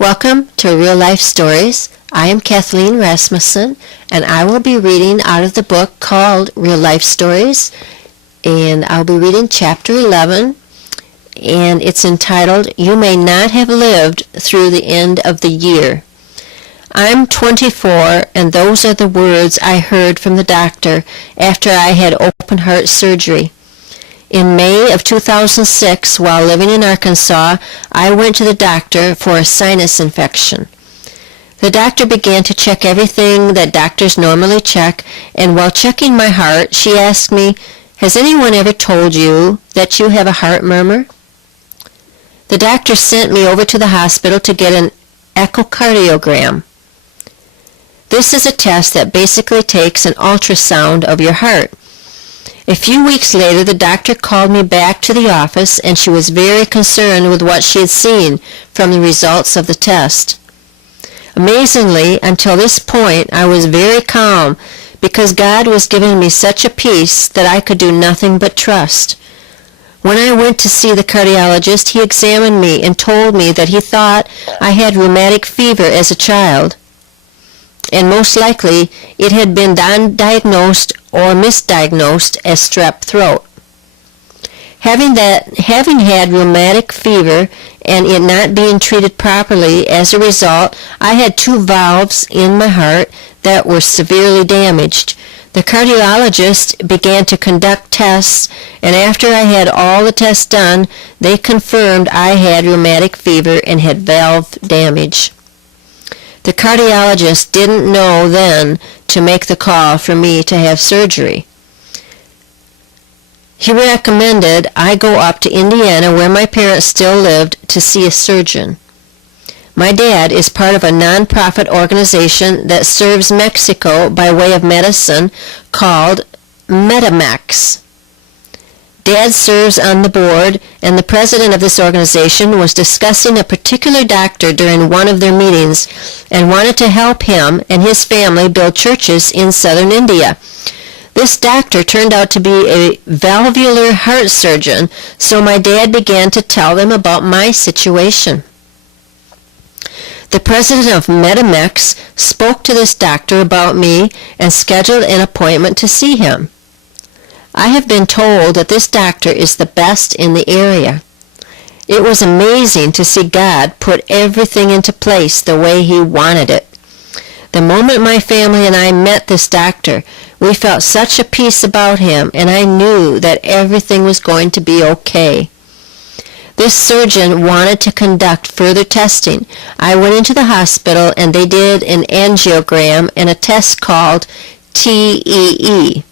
Welcome to Real Life Stories. I am Kathleen Rasmussen, and I will be reading out of the book called Real Life Stories, and I'll be reading chapter 11, and it's entitled, You May Not Have Lived Through the End of the Year. I'm 24, and those are the words I heard from the doctor after I had open heart surgery. In May of 2006, while living in Arkansas, I went to the doctor for a sinus infection. The doctor began to check everything that doctors normally check, and while checking my heart, she asked me, "Has anyone ever told you that you have a heart murmur?" The doctor sent me over to the hospital to get an echocardiogram. This is a test that basically takes an ultrasound of your heart. A few weeks later, the doctor called me back to the office, and she was very concerned with what she had seen from the results of the test. Amazingly, until this point, I was very calm because God was giving me such a peace that I could do nothing but trust. When I went to see the cardiologist, he examined me and told me that he thought I had rheumatic fever as a child, and most likely it had been undiagnosed or misdiagnosed as strep throat. Having had rheumatic fever and it not being treated properly, as a result, I had 2 valves in my heart that were severely damaged. The cardiologist began to conduct tests, and after I had all the tests done, they confirmed I had rheumatic fever and had valve damage. The cardiologist didn't know then to make the call for me to have surgery. He recommended I go up to Indiana, where my parents still lived, to see a surgeon. My dad is part of a nonprofit organization that serves Mexico by way of medicine called Medimex. Dad serves on the board, and the president of this organization was discussing a particular doctor during one of their meetings and wanted to help him and his family build churches in southern India. This doctor turned out to be a valvular heart surgeon, so my dad began to tell them about my situation. The president of Medimex spoke to this doctor about me and scheduled an appointment to see him. I have been told that this doctor is the best in the area. It was amazing to see God put everything into place the way He wanted it. The moment my family and I met this doctor, we felt such a peace about him, and I knew that everything was going to be okay. This surgeon wanted to conduct further testing. I went into the hospital, and they did an angiogram and a test called TEE,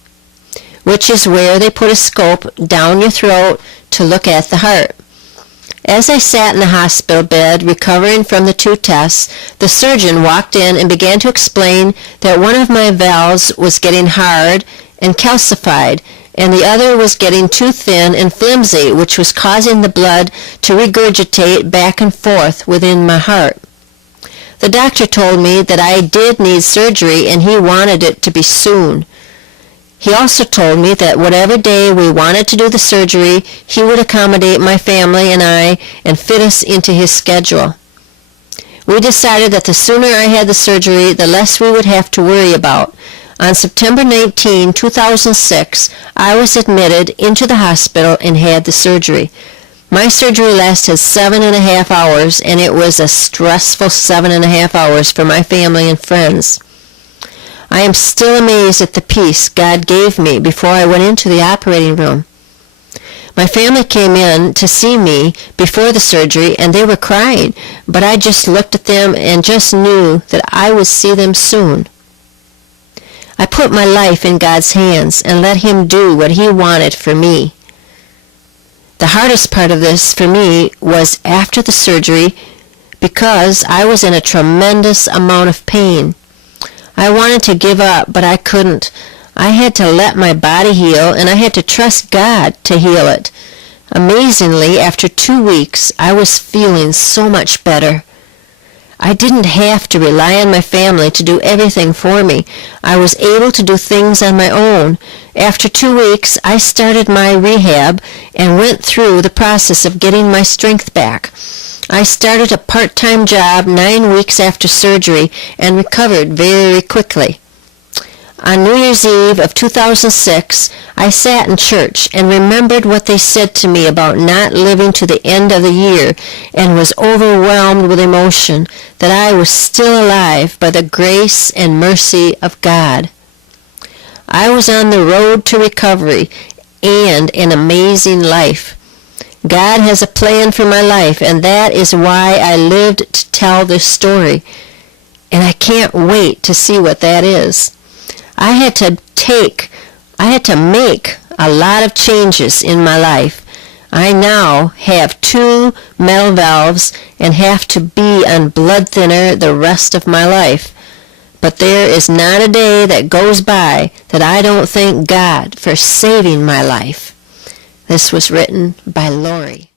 which is where they put a scope down your throat to look at the heart. As I sat in the hospital bed recovering from the 2 tests, the surgeon walked in and began to explain that one of my valves was getting hard and calcified, and the other was getting too thin and flimsy, which was causing the blood to regurgitate back and forth within my heart. The doctor told me that I did need surgery, and he wanted it to be soon. He also told me that whatever day we wanted to do the surgery, he would accommodate my family and I and fit us into his schedule. We decided that the sooner I had the surgery, the less we would have to worry about. On September 19, 2006, I was admitted into the hospital and had the surgery. My surgery lasted 7.5 hours, and it was a stressful 7.5 hours for my family and friends. I am still amazed at the peace God gave me before I went into the operating room. My family came in to see me before the surgery, and they were crying, but I just looked at them and just knew that I would see them soon. I put my life in God's hands and let Him do what He wanted for me. The hardest part of this for me was after the surgery, because I was in a tremendous amount of pain. I wanted to give up, but I couldn't. I had to let my body heal, and I had to trust God to heal it. Amazingly, after 2 weeks, I was feeling so much better. I didn't have to rely on my family to do everything for me. I was able to do things on my own. After 2 weeks, I started my rehab and went through the process of getting my strength back. I started a part-time job 9 weeks after surgery and recovered very quickly. On New Year's Eve of 2006, I sat in church and remembered what they said to me about not living to the end of the year and was overwhelmed with emotion that I was still alive by the grace and mercy of God. I was on the road to recovery and an amazing life. God has a plan for my life, and that is why I lived to tell this story. And I can't wait to see what that is. I had to make a lot of changes in my life. I now have 2 metal valves and have to be on blood thinner the rest of my life. But there is not a day that goes by that I don't thank God for saving my life. This was written by Lori.